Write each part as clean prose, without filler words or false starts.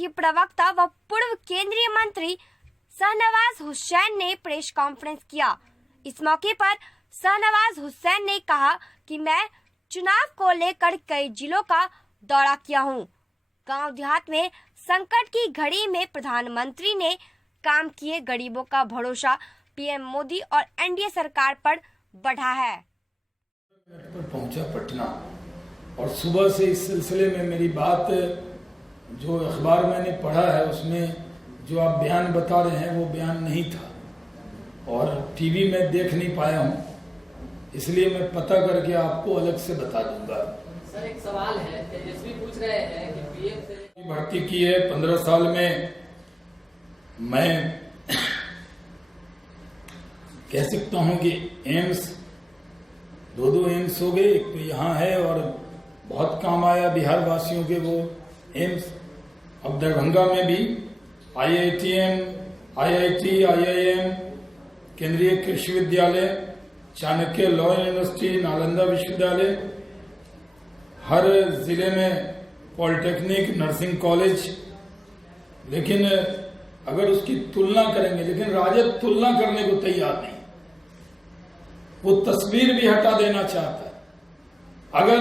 Party प्रवक्ता व पूर्व केंद्रीय मंत्री शाहनवाज हुसैन ने प्रेस कॉन्फ्रेंस किया। इस मौके पर शाहनवाज हुसैन ने कहा कि मैं चुनाव को लेकर कई जिलों का दौरा किया हूं। गांव देहात में संकट की घड़ी में प्रधानमंत्री ने काम किए, गरीबों का भरोसा पीएम मोदी और एनडीए सरकार पर बढ़ा है। पहुंचा पटना और सुबह से इस सिलसिले में मेरी बात जो अखबार मैंने पढ़ा है उसमें जो आप बयान बता रहे हैं वो बयान नहीं था और टीवी में देख नहीं पाया हूं, इसलिए मैं पता करके आपको अलग से बता दूंगा। सर एक सवाल है, तेजस्वी पूछ रहे हैं कि पीएम से भर्ती की है 15 साल में। मैं कह सकता हूं कि एम्स दो एम्स हो गए, एक तो यहाँ है और बहुत काम आया बिहार वासियों के वो एम्स। अब दरभंगा में भी IITM, IIT, IIM, केंद्रीय कृषि विद्यालय, चाणक्य लॉ यूनिवर्सिटी, नालंदा विश्वविद्यालय, हर जिले में पॉलिटेक्निक, नर्सिंग कॉलेज। लेकिन अगर उसकी तुलना करेंगे, लेकिन राजद तुलना करने को तैयार नहीं, वो तस्वीर भी हटा देना चाहता है। अगर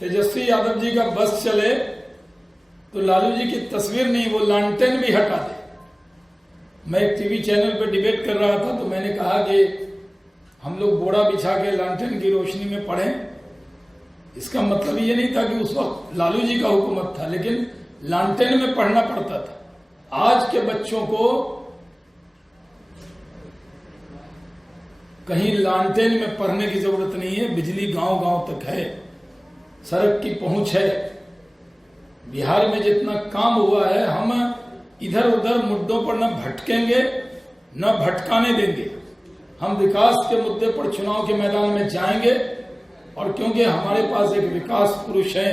तेजस्वी यादव जी का बस चले तो लालू जी की तस्वीर नहीं, वो लालटेन भी हटा दे। मैं एक टीवी चैनल पर डिबेट कर रहा था तो मैंने कहा कि हम लोग बोरा बिछा के लालटेन की रोशनी में पढ़ें। इसका मतलब ये नहीं था कि उस वक्त लालू जी का हुकूमत था, लेकिन लालटेन में पढ़ना पड़ता था। आज के बच्चों को कहीं लालटेन में पढ़ने की जरूरत नहीं है, बिजली गांव गांव तक है, सड़क की पहुंच है। बिहार में जितना काम हुआ है, हम इधर उधर मुद्दों पर न भटकेंगे न भटकाने देंगे। हम विकास के मुद्दे पर चुनाव के मैदान में जाएंगे और क्योंकि हमारे पास एक विकास पुरुष है,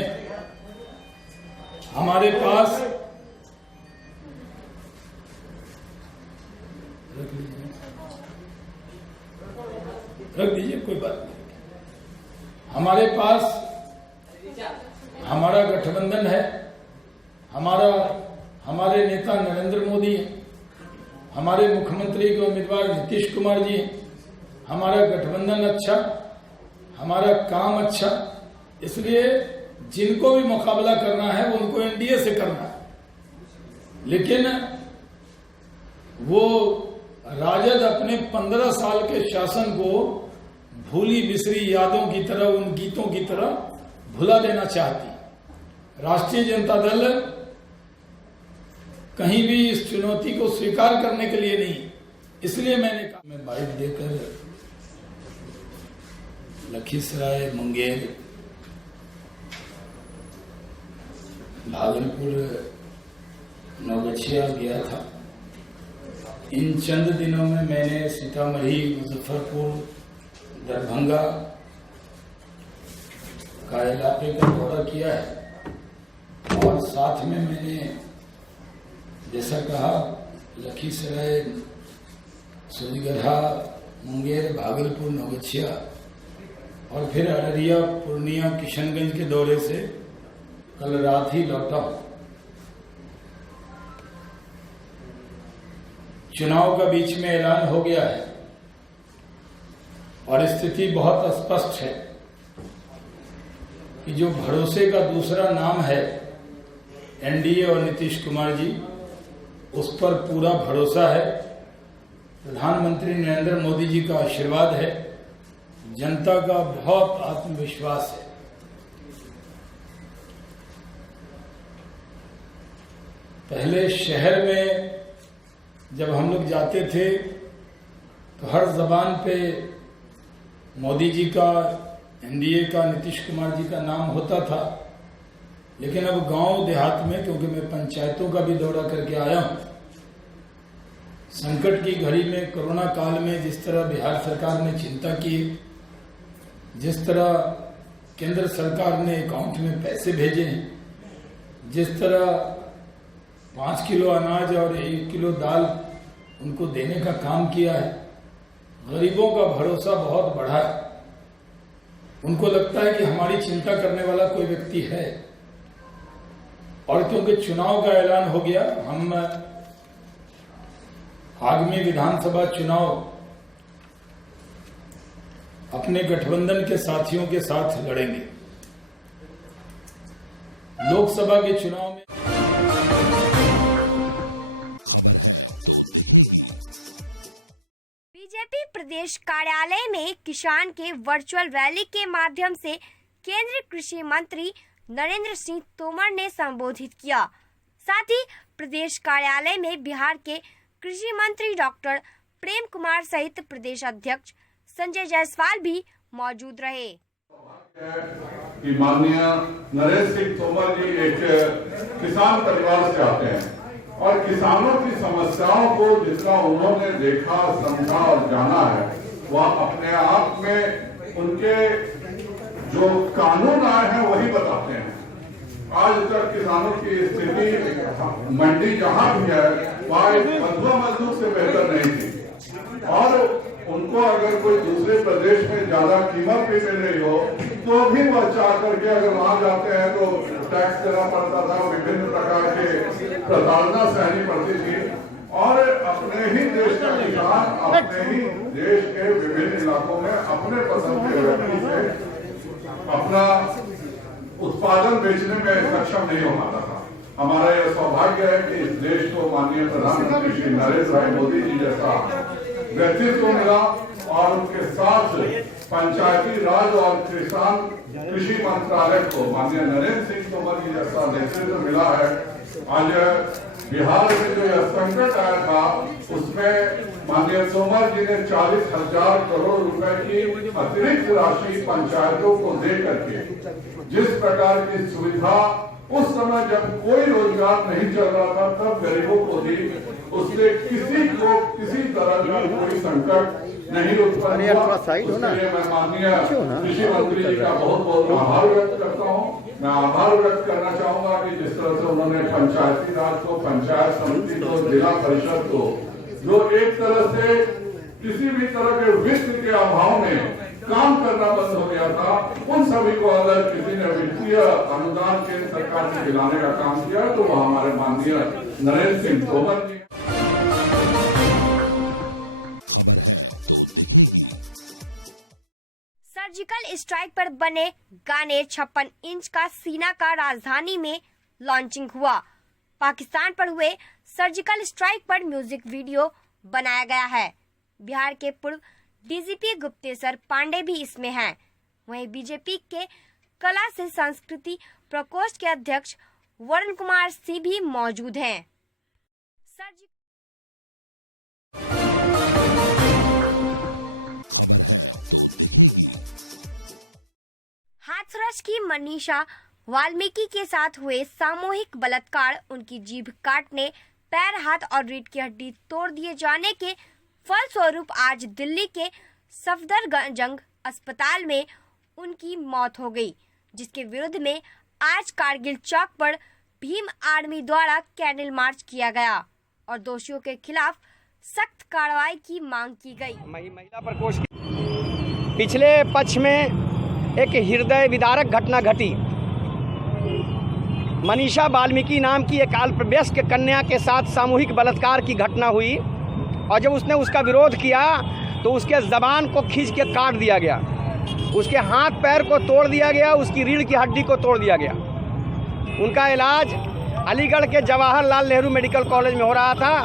हमारे पास रख दीजिए कोई बात नहीं, हमारे पास हमारा गठबंधन है, हमारे नेता नरेंद्र मोदी है, हमारे मुख्यमंत्री के उम्मीदवार नीतीश कुमार जी हैं। हमारा गठबंधन अच्छा, हमारा काम अच्छा, इसलिए जिनको भी मुकाबला करना है वो उनको एनडीए से करना है। लेकिन वो राजद अपने 15 साल के शासन को भूली बिसरी यादों की तरह, उन गीतों की तरह भुला देना चाहती। राष्ट्रीय जनता दल कहीं भी इस चुनौती को स्वीकार करने के लिए नहीं, इसलिए मैंने कहा मैं बाइक देकर लखीसराय, मुंगेर, भागलपुर, नौगछिया गया था। इन चंद दिनों में मैंने सीतामढ़ी, मुजफ्फरपुर, दरभंगा का इलाके का दौरा किया है और साथ में मैंने जैसा कहा लखीसराय, सूर्यगढ़ा, मुंगेर, भागलपुर, नौगछिया और फिर अररिया, पूर्णिया, किशनगंज के दौरे से कल रात ही लौटा। चुनाव का बीच में ऐलान हो गया है और स्थिति बहुत स्पष्ट है कि जो भरोसे का दूसरा नाम है एनडीए और नीतीश कुमार जी, उस पर पूरा भरोसा है। प्रधानमंत्री नरेंद्र मोदी जी का आशीर्वाद है, जनता का बहुत आत्मविश्वास है। पहले शहर में जब हम लोग जाते थे तो हर जबान पे मोदी जी का, एनडीए का, नीतीश कुमार जी का नाम होता था। लेकिन अब गांव देहात में, क्योंकि मैं पंचायतों का भी दौरा करके आया हूं, संकट की घड़ी में, कोरोना काल में जिस तरह बिहार सरकार ने चिंता की, जिस तरह केंद्र सरकार ने अकाउंट में पैसे भेजे हैं, जिस तरह 5 किलो अनाज और 1 किलो दाल उनको देने का काम किया है, गरीबों का भरोसा बहुत बढ़ा है। उनको लगता है कि हमारी चिंता करने वाला कोई व्यक्ति है और क्योंकि चुनाव का ऐलान हो गया, हम आगामी विधानसभा चुनाव अपने गठबंधन के साथियों के साथ लड़ेंगे। लोकसभा के चुनाव में बीजेपी प्रदेश कार्यालय में किसान के वर्चुअल रैली के माध्यम से केंद्रीय कृषि मंत्री नरेंद्र सिंह तोमर ने संबोधित किया। साथ ही प्रदेश कार्यालय में बिहार के कृषि मंत्री डॉक्टर प्रेम कुमार सहित प्रदेश अध्यक्ष संजय जायसवाल भी मौजूद रहे। कि माननीय नरेंद्र सिंह तोमर जी एक किसान परिवार से आते हैं और किसानों की समस्याओं को जितना उन्होंने देखा, समझा और जाना है, वह अपने आप में उनके जो कानून आए हैं वही बताते हैं। आज तक किसानों की स्थिति मंडी जहां भी है वहां बंधुआ मजदूर से बेहतर नहीं थी और उनको अगर कोई दूसरे प्रदेश में ज्यादा कीमत भी मिल रही हो तो भी वह चाह करके अगर वहां जाते हैं तो टैक्स देना पड़ता था, विभिन्न प्रकार के प्रताड़ना सहनी पड़ती थी और अपने ही देश का किसान अपने ही देश के विभिन्न इलाकों में अपने पसंद के व्यक्ति से अपना उत्पादन बेचने में सक्षम नहीं हो पाता था। हमारा यह सौभाग्य है कि इस देश को माननीय प्रधानमंत्री श्री नरेंद्र भाई मोदी जी जैसा व्यक्तित्व मिला और उनके साथ पंचायती राज और कृषि मंत्रालय को माननीय नरेंद्र सिंह तोमर जी जैसा नेतृत्व मिला है। आज बिहार में जो यह संकट आया था उसमें माननीय तोमर जी ने 40,000 करोड़ रुपए की अतिरिक्त राशि पंचायतों को दे करके जिस प्रकार की सुविधा उस समय जब कोई रोजगार नहीं चल रहा था तब गरीबों को दी, उससे किसी को किसी तरह का कोई संकट नहीं उत्पन्न हुआ। इसलिए मैं माननीय कृषि मंत्री जी का बहुत बहुत आभार व्यक्त करता हूँ। मैं आभार व्यक्त करना चाहूंगा कि जिस तरह से उन्होंने पंचायती राज को, पंचायत समिति को, जिला परिषद को, जो एक तरह से किसी भी तरह के वित्त के अभाव में काम करना बंद हो गया था, उन सभी को अगर किसी ने वित्तीय अनुदान केंद्र सरकार से दिलाने का काम किया तो वह हमारे माननीय नरेंद्र सिंह तोमर जी। सर्जिकल स्ट्राइक पर बने गाने 56 इंच का सीना का राजधानी में लॉन्चिंग हुआ। पाकिस्तान पर हुए सर्जिकल स्ट्राइक पर म्यूजिक वीडियो बनाया गया है। बिहार के पूर्व डीजीपी गुप्तेश्वर पांडे भी इसमें हैं। वहीं बीजेपी के कला से संस्कृति प्रकोष्ठ के अध्यक्ष वरुण कुमार सिंह भी मौजूद हैं। हाथरस की मनीषा वाल्मीकि के साथ हुए सामूहिक बलात्कार, उनकी जीभ काटने, पैर, हाथ और रीढ़ की हड्डी तोड़ दिए जाने के फलस्वरूप आज दिल्ली के सफदरजंग अस्पताल में उनकी मौत हो गई, जिसके विरोध में आज कारगिल चौक पर भीम आर्मी द्वारा कैंडल मार्च किया गया और दोषियों के खिलाफ सख्त कार्रवाई की मांग की गई। महिला प्रकोष्ठ पिछले पक्ष में एक हृदय विदारक घटना घटी। मनीषा वाल्मीकि नाम की एक अल्पवयस्क कन्या के साथ सामूहिक बलात्कार की घटना हुई और जब उसने उसका विरोध किया तो उसके ज़बान को खींच के काट दिया गया, उसके हाथ पैर को तोड़ दिया गया, उसकी रीढ़ की हड्डी को तोड़ दिया गया। उनका इलाज अलीगढ़ के जवाहरलाल नेहरू मेडिकल कॉलेज में हो रहा था।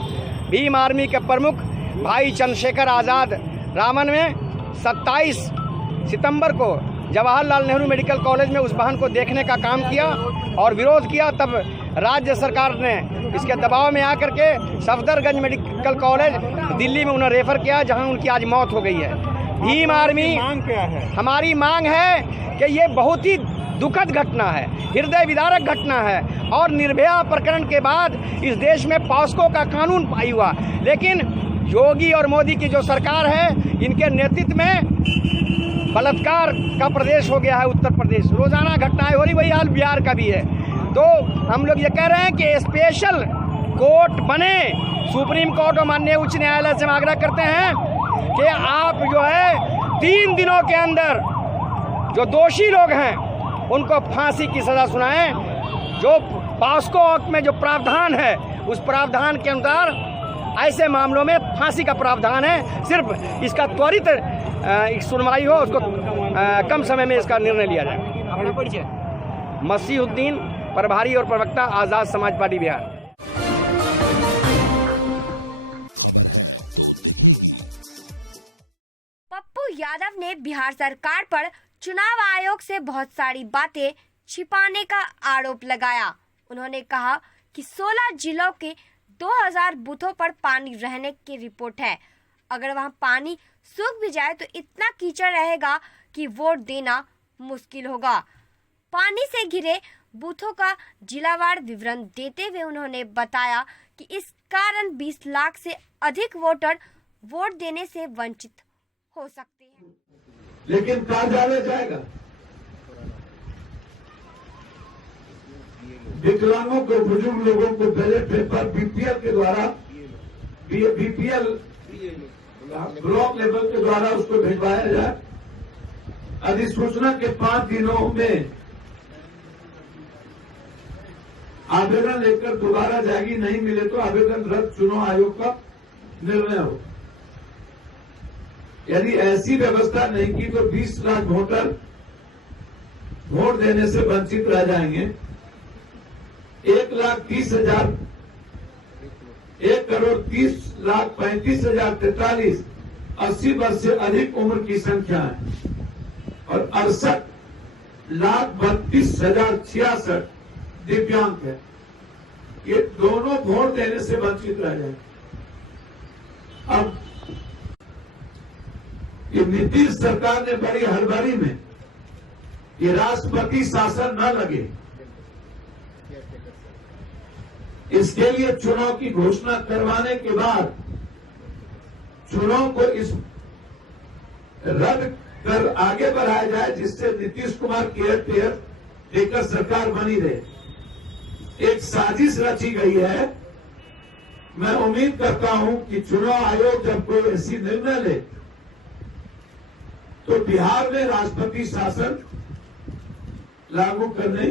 भीम आर्मी के प्रमुख भाई चंद्रशेखर आज़ाद रामन में 27 सितंबर को जवाहरलाल नेहरू मेडिकल कॉलेज में उस बहन को देखने का काम किया और विरोध किया। तब राज्य सरकार ने इसके दबाव में आकर के सफदरजंग मेडिकल कॉलेज दिल्ली में उन्हें रेफर किया, जहां उनकी आज मौत हो गई है। भीम आर्मी मांग क्या है? हमारी मांग है कि ये बहुत ही दुखद घटना है, हृदय विदारक घटना है और निर्भया प्रकरण के बाद इस देश में पॉस्को का कानून पाई हुआ, लेकिन योगी और मोदी की जो सरकार है इनके नेतृत्व में बलात्कार का प्रदेश हो गया है उत्तर प्रदेश। रोजाना घटनाएं हो रही, वही हाल बिहार का भी है। तो हम लोग ये कह रहे हैं कि स्पेशल कोर्ट बने, सुप्रीम कोर्ट और माननीय उच्च न्यायालय से हम आग्रह करते हैं कि आप जो है 3 दिनों के अंदर जो दोषी लोग हैं उनको फांसी की सजा सुनाएं। जो पॉस्को एक्ट में जो प्रावधान है उस प्रावधान के अनुसार ऐसे मामलों में फांसी का प्रावधान है। सिर्फ इसका त्वरित सुनवाई हो, उसको कम समय में इसका निर्णय लिया जाए। मसीहुद्दीन, प्रभारी और प्रवक्ता, आज़ाद समाज पार्टी बिहार। पप्पू यादव ने बिहार सरकार पर चुनाव आयोग से बहुत सारी बातें छिपाने का आरोप लगाया। उन्होंने कहा कि 16 जिलों के 2000 बूथों पर पानी रहने की रिपोर्ट है। अगर वहां पानी सूख भी जाए तो इतना कीचड़ रहेगा कि वोट देना मुश्किल होगा। पानी से घिरे बूथों का जिलावार विवरण देते हुए उन्होंने बताया कि इस कारण 20 लाख से अधिक वोटर वोट देने से वंचित हो सकते हैं। लेकिन कहा जाने जाएगा, विकलांगों को, बुजुर्ग लोगों को बैलेट पेपर बीपीएल के द्वारा, बीपीएल ब्लॉक लेवल के द्वारा उसको भिजवाया जाए। अधिसूचना के 5 दिनों में आवेदन लेकर दोबारा जाएगी, नहीं मिले तो आवेदन रद्द चुनाव आयोग का निर्णय हो। यदि ऐसी व्यवस्था नहीं की तो 20 लाख वोटर वोट देने से वंचित रह जाएंगे। 1,30,000 1,30,35,043 80 वर्ष से अधिक उम्र की संख्या है और 68,32,066 दिव्यांग है। ये दोनों वोट देने से वंचित रह जाएंगे। अब ये नीतीश सरकार ने बड़ी हड़बड़ी में ये राष्ट्रपति शासन न लगे, इसके लिए चुनाव की घोषणा करवाने के बाद चुनाव को इस रद्द कर आगे बढ़ाया जाए, जिससे नीतीश कुमार केयर देकर सरकार बनी रहे। एक साजिश रची गई है। मैं उम्मीद करता हूं कि चुनाव आयोग जब कोई ऐसी निर्णय ले तो बिहार में राष्ट्रपति शासन लागू करने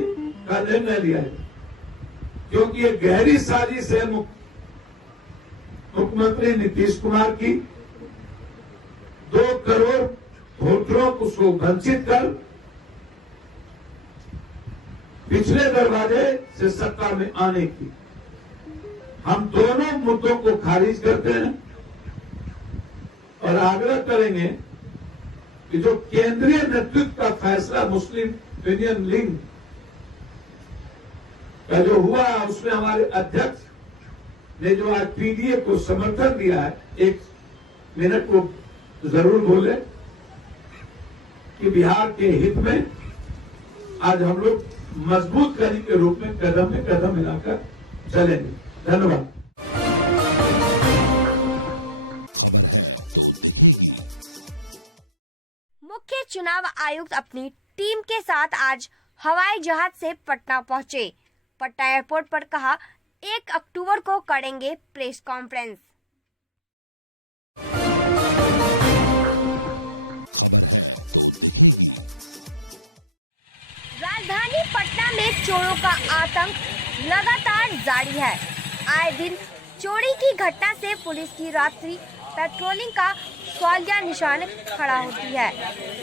का निर्णय लिया है, क्योंकि ये गहरी साजिश है मुख्यमंत्री नीतीश कुमार की। 2 करोड़ वोटरों को वंचित कर पिछले दरवाजे से सत्ता में आने की। हम दोनों मुद्दों को खारिज करते हैं और आग्रह करेंगे कि जो केंद्रीय नेतृत्व का फैसला मुस्लिम यूनियन लीग का जो हुआ, उसमें हमारे अध्यक्ष ने जो आज पीडीए को समर्थन दिया है, 1 मिनट को जरूर बोले कि बिहार के हित में आज हम लोग मजबूत कड़ी के रूप में कदम मिलाकर चलेंगे। धन्यवाद। मुख्य चुनाव आयुक्त अपनी टीम के साथ आज हवाई जहाज से पटना पहुंचे। पटना एयरपोर्ट पर कहा 1 अक्टूबर को करेंगे प्रेस कॉन्फ्रेंस। राजधानी पटना में चोरों का आतंक लगातार जारी है। आए दिन चोरी की घटना से पुलिस की रात्रि पेट्रोलिंग का सवालिया निशान खड़ा होती है।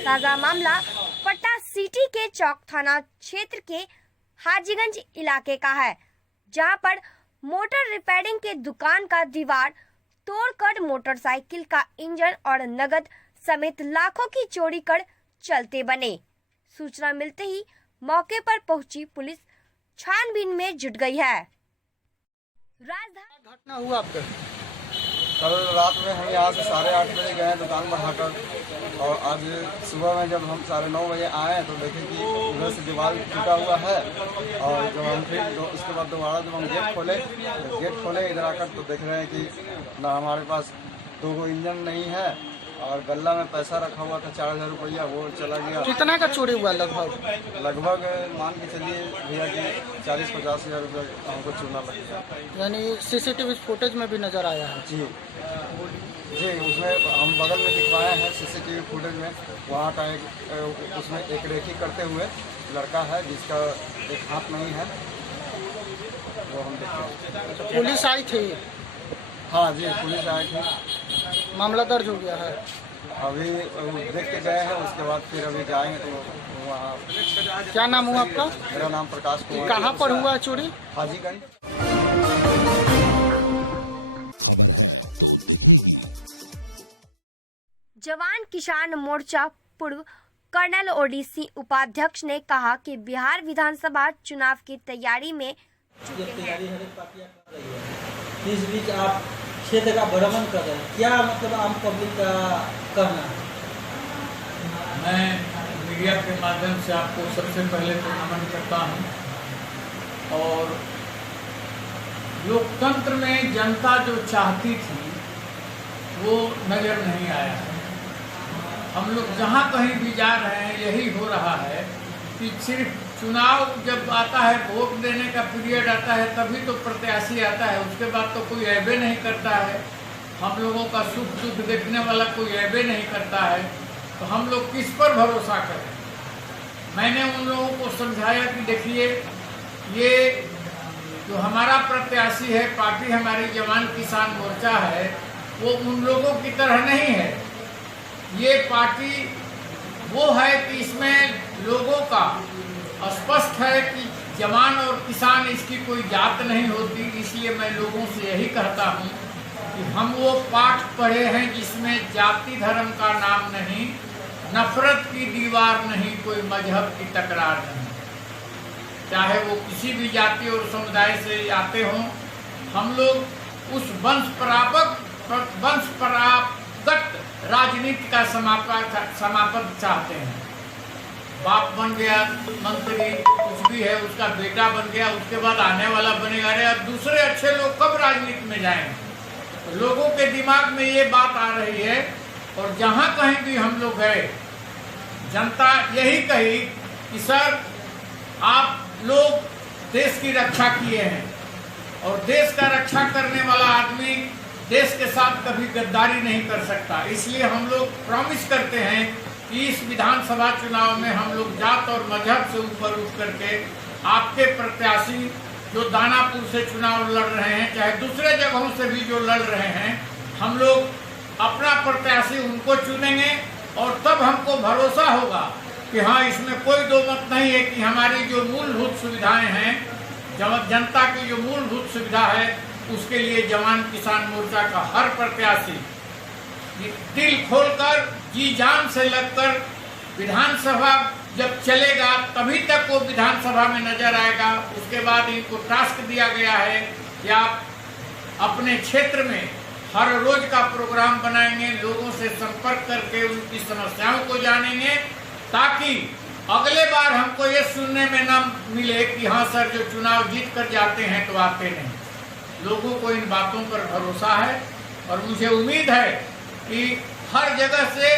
ताजा मामला पटना सिटी के चौक थाना क्षेत्र के हाजीगंज इलाके का है, जहां पर मोटर रिपेयरिंग के दुकान का दीवार तोड़कर मोटरसाइकिल का इंजन और नगद समेत लाखों की चोरी कर चलते बने। सूचना मिलते ही मौके पर पहुंची पुलिस छानबीन में जुट गई है। राजधानी घटना हुआ आपका? कल रात में हम यहाँ से 8:30 बजे गए दुकान बढ़ाकर, और आज सुबह में जब हम 9:30 बजे आए तो देखें कि उधर से दीवार टूटा हुआ है। और जब हम फिर उसके बाद दोबारा जब हम गेट खोले इधर आकर तो देख रहे हैं कि ना हमारे पास 2 इंजन नहीं है और गल्ला में पैसा रखा हुआ था 4,000 रुपया, वो चला गया। कितना का चोरी हुआ? लगभग मान के चलिए भैया कि 40-50 हज़ार रुपये हमको चूना लग गया। यानी सीसीटीवी फुटेज में भी नजर आया है? जी, उसमें हम बगल में दिखवाए हैं सीसीटीवी फुटेज में। वहाँ का उसमें एक रेखी करते हुए लड़का है जिसका एक हाथ नहीं है, वो हम देखे। पुलिस आई थी, हाँ जी, पुलिस आई थी, मामला दर्ज हो गया है। अभी देख के गए हैं, उसके बाद फिर अभी जाएंगे तो वहाँ। क्या नाम हुआ आपका? मेरा नाम प्रकाश कुमार। कहाँ पर हुआ है चोरी? हाजीगंज। जवान किसान मोर्चा पूर्व कर्नल ओडीसी उपाध्यक्ष ने कहा कि बिहार विधानसभा चुनाव की तैयारी में तैयारी हर एक पार्टियां कर रही है। इस बीच आप क्षेत्र का भ्रमण कर रहे हैं, क्या मतलब आम पब्लिक का कहना है? मैं मीडिया के माध्यम से आपको सबसे पहले तो नमन करता हूं। और लोकतंत्र में जनता जो चाहती थी वो नजर नहीं आया है। हम लोग जहाँ कहीं भी जा रहे हैं यही हो रहा है कि सिर्फ चुनाव जब आता है, वोट देने का पीरियड आता है, तभी तो प्रत्याशी आता है, उसके बाद तो कोई ऐबे नहीं करता है। हम लोगों का सुख दुख देखने वाला कोई ऐबे नहीं करता है, तो हम लोग किस पर भरोसा करें। मैंने उन लोगों को समझाया कि देखिए, ये जो हमारा प्रत्याशी है, पार्टी हमारी जवान किसान मोर्चा है, वो उन लोगों की तरह नहीं है। ये पार्टी वो है कि इसमें लोगों का स्पष्ट है कि जवान और किसान इसकी कोई जात नहीं होती। इसलिए मैं लोगों से यही कहता हूँ कि हम वो पाठ पढ़े हैं जिसमें जाति धर्म का नाम नहीं, नफरत की दीवार नहीं, कोई मजहब की तकरार नहीं। चाहे वो किसी भी जाति और समुदाय से आते हों, हम लोग उस वंश परागत राजनीति का समापन चाहते हैं। बाप बन गया मंत्री, कुछ भी है, उसका बेटा बन गया, उसके बाद आने वाला बनेगा। अरे अब दूसरे अच्छे लोग कब राजनीति में जाएंगे? तो लोगों के दिमाग में ये बात आ रही है। और जहाँ कहीं भी हम लोग गए, जनता यही कही कि सर, आप लोग देश की रक्षा किए हैं, और देश का रक्षा करने वाला आदमी देश के साथ कभी गद्दारी नहीं कर सकता। इसलिए हम लोग प्रॉमिस करते हैं कि इस विधानसभा चुनाव में हम लोग जात और मजहब से ऊपर उठ करके आपके प्रत्याशी जो दानापुर से चुनाव लड़ रहे हैं, चाहे दूसरे जगहों से भी जो लड़ रहे हैं, हम लोग अपना प्रत्याशी उनको चुनेंगे। और तब हमको भरोसा होगा कि हाँ, इसमें कोई दो मत नहीं है कि हमारी जो मूलभूत सुविधाएं हैं, जनता की जो मूलभूत सुविधा है, उसके लिए जवान किसान मोर्चा का हर प्रत्याशी दिल खोलकर, जी जान से लगकर विधानसभा जब चलेगा तभी तक वो विधानसभा में नजर आएगा। उसके बाद इनको टास्क दिया गया है कि आप अपने क्षेत्र में हर रोज का प्रोग्राम बनाएंगे, लोगों से संपर्क करके उनकी समस्याओं को जानेंगे, ताकि अगले बार हमको ये सुनने में न मिले कि हाँ सर, जो चुनाव जीत कर जाते हैं तो आते नहीं। लोगों को इन बातों पर भरोसा है और मुझे उम्मीद है कि हर जगह से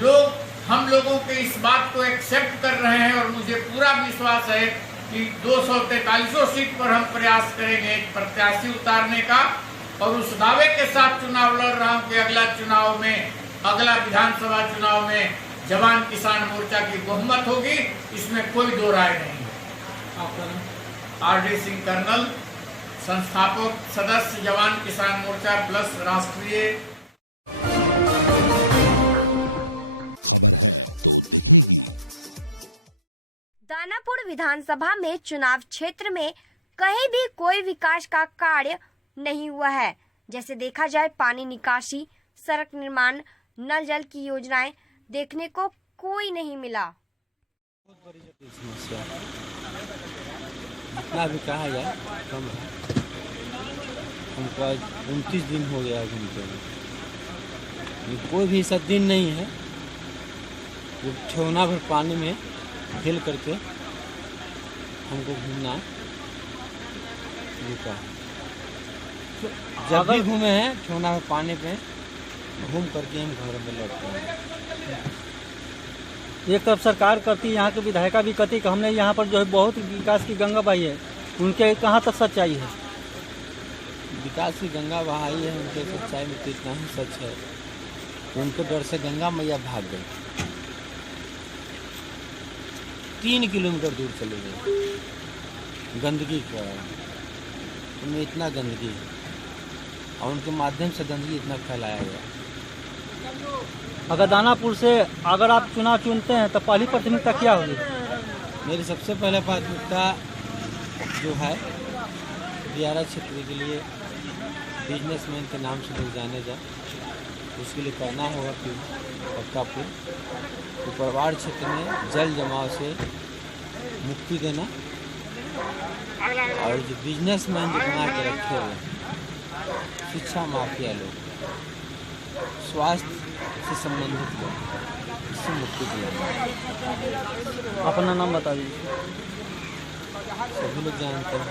लोग हम लोगों के इस बात को एक्सेप्ट कर रहे हैं। और मुझे पूरा विश्वास है कि 243 सीट पर हम प्रयास करेंगे प्रत्याशी उतारने का। और उस दावे के साथ चुनाव लड़ रहा हूं कि अगला विधानसभा चुनाव में जवान किसान मोर्चा की बहुमत होगी, इसमें कोई दो राय नहीं है। आरडी सिंह कर्नल, संस्थापक सदस्य जवान किसान मोर्चा प्लस राष्ट्रीय। दानापुर विधानसभा में चुनाव क्षेत्र में कहीं भी कोई विकास का कार्य नहीं हुआ है। जैसे देखा जाए, पानी निकासी, सड़क निर्माण, नल जल की योजनाएं देखने को कोई नहीं मिला। बहुत बड़ी समस्या जितना भी कहा जाए कम है। हमको आज 29 दिन हो गया घूमते हुए, कोई भी ऐसा दिन नहीं है वो ठेवना भर पानी में हिल करके हमको घूमना रुका। जब भी घूमे हैं ठेवना भर पानी पे घूम करके हम घर में लौटते हैं। एक तरफ सरकार करती है, यहाँ के विधायिका भी कहती कि हमने यहाँ पर जो है बहुत विकास की गंगा बहाई है, उनके कहाँ तक सच्चाई है? विकास की गंगा बहाई है, उनके सच्चाई में तो इतना ही सच है, उनके डर से गंगा मैया भाग गई, 3 किलोमीटर दूर चले गए गंदगी का। उनमें इतना गंदगी है और उनके माध्यम से गंदगी इतना फैलाया गया। अगर दानापुर से अगर आप चुनाव चुनते हैं तो पहली प्राथमिकता क्या होगी? मेरी सबसे पहले प्राथमिकता जो है दियारा क्षेत्र के लिए बिजनेसमैन के नाम से लोग जाने जाए, उसके लिए करना होगा कि पक्का पुल उपरवाड़ क्षेत्र में जल जमाव से मुक्ति देना और जो बिजनेसमैन जो बना के रखे हुए शिक्षा माफिया लोग, स्वास्थ्य से संबंधित लोग, इससे मुक्ति दिलाना। अपना नाम बता दीजिए। सभी लोग जानते हैं।